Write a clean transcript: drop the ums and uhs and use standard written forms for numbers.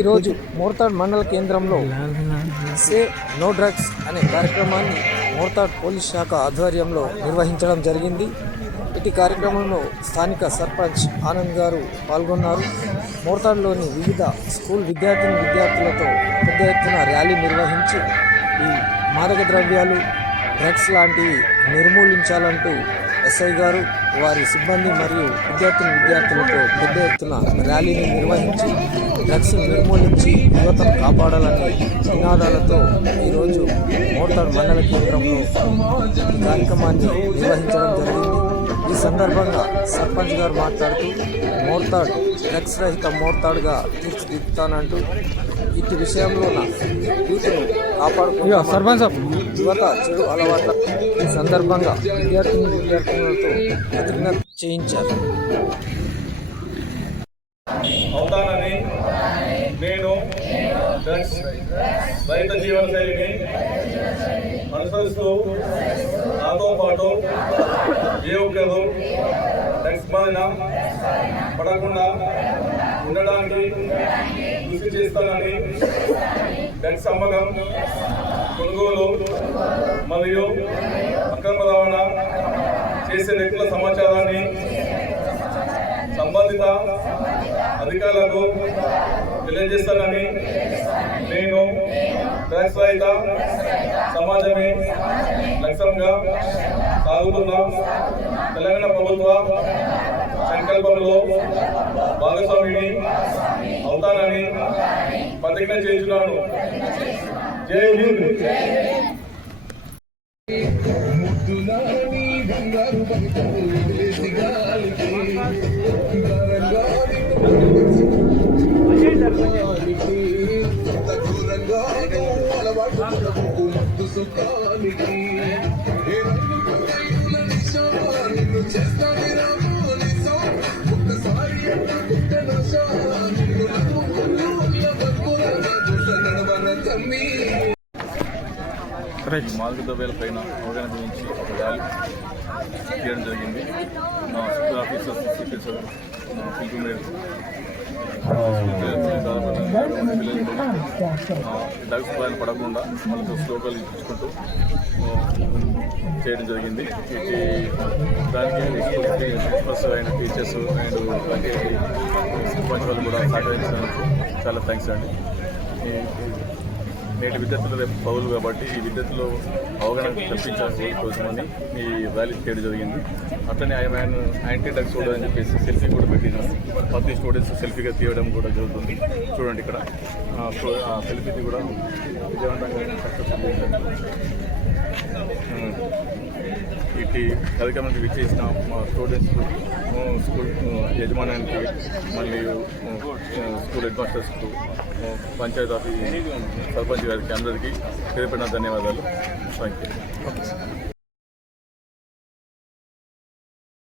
ఈరోజు మోర్తాడ్ మండల కేంద్రంలో సే నో డ్రగ్స్ అనే కార్యక్రమాన్ని మోర్తాడ్ పోలీస్ శాఖ ఆధ్వర్యంలో నిర్వహించడం జరిగింది. ఇటు కార్యక్రమంలో స్థానిక సర్పంచ్ ఆనంద్ గారు పాల్గొన్నారు. మోర్తాడ్లోని వివిధ స్కూల్ విద్యార్థులతో పెద్ద ఎత్తున ర్యాలీ నిర్వహించి ఈ మాదక ద్రవ్యాలు డ్రగ్స్ లాంటివి నిర్మూలించాలంటూ ఎస్ఐ గారు వారి సిబ్బంది మరియు విద్యార్థులతో పెద్ద ఎత్తున ర్యాలీని నిర్వహించి డ్రగ్స్ నిర్మూలించి యువతను కాపాడాలనే నినాదాలతో ఈరోజు మోర్తాడ్ మండల కేంద్రంలో ఈ కార్యక్రమాన్ని నిర్వహించడం జరిగింది. ఈ సందర్భంగా సర్పంచ్ గారు మాట్లాడుతూ మోర్తాడ్ డ్రగ్స్ రహిత మోర్తాడ్గా తీర్చిదిద్దుతానంటూ ఇటు విషయంలో యూత్ను కాపాడుకుంటూ యువత చెడు అలవాట్ల ఈ సందర్భంగా విద్యార్థులతో ప్రతిజ్ఞ చేయించారు. అవుతానని నేను డ్రగ్స్ రహిత జీవన శైలిని అనుసరిస్తూ నాతో పాటు ఏ ఒక్కరు డ్రగ్స్ బారిన పడకుండా ఉండడానికి కృషి చేస్తానని డ్రగ్స్ అమ్మకం, కొనుగోలు మరియు అక్రమ రవాణా చేసే వ్యక్తుల సమాచారాన్ని సంబంధిత అధికారులకు తెలియజేస్తానని నేను డ్రగ్స్ రహిత సమాజమే లక్ష్యంగా సాగుతున్న తెలంగాణ ప్రభుత్వ సంకల్పంలో భాగస్వామిని అవుతానని ప్రతిజ్ఞ చేస్తున్నాను. జై హింద్. మాదక ద్రవ్యాల పైన అవగాహన గురించి ఒక ర్యాలీ చేయడం జరిగింది. మా స్కూల్ ఆఫీసర్స్ పిలిపి మేరకు డ్రగ్స్ పైన పడకుండా వాళ్ళతో స్లోగాలు ఇచ్చుకుంటూ చేయడం జరిగింది. దానికి ప్రిన్సిపల్స్ అయిన టీచర్స్ అండ్ సర్పంచ్ వాళ్ళు కూడా సహకరించడానికి చాలా థ్యాంక్స్ అండి. నేటి విద్యార్థులు రేపు పౌరులు కాబట్టి ఈ విద్యార్థులు అవగాహన కల్పించాల్సిన కోసమని ఈ ర్యాలీ చేయడం జరిగింది. అట్లనే యాంటీ డ్రగ్స్ కూడా అని చెప్పేసి సెల్ఫీ కూడా పెట్టినాం. ప్రతి స్టూడెంట్స్ సెల్ఫీగా తీయడం కూడా జరుగుతుంది. చూడండి ఇక్కడ సెల్ఫీది కూడా విజయవంతంగా సక్సెస్ఫుల్ చేశారు. ఇటు కార్యక్రమానికి విచ్చేసిన మా స్టూడెంట్స్, స్కూల్ యజమానానికి, మరియు స్కూల్ హెడ్ మాస్టర్స్కు, పంచాయతీ ఆఫీస్ సర్పంచ్ గారికి అందరికీ పేరు ధన్యవాదాలు. Thank you.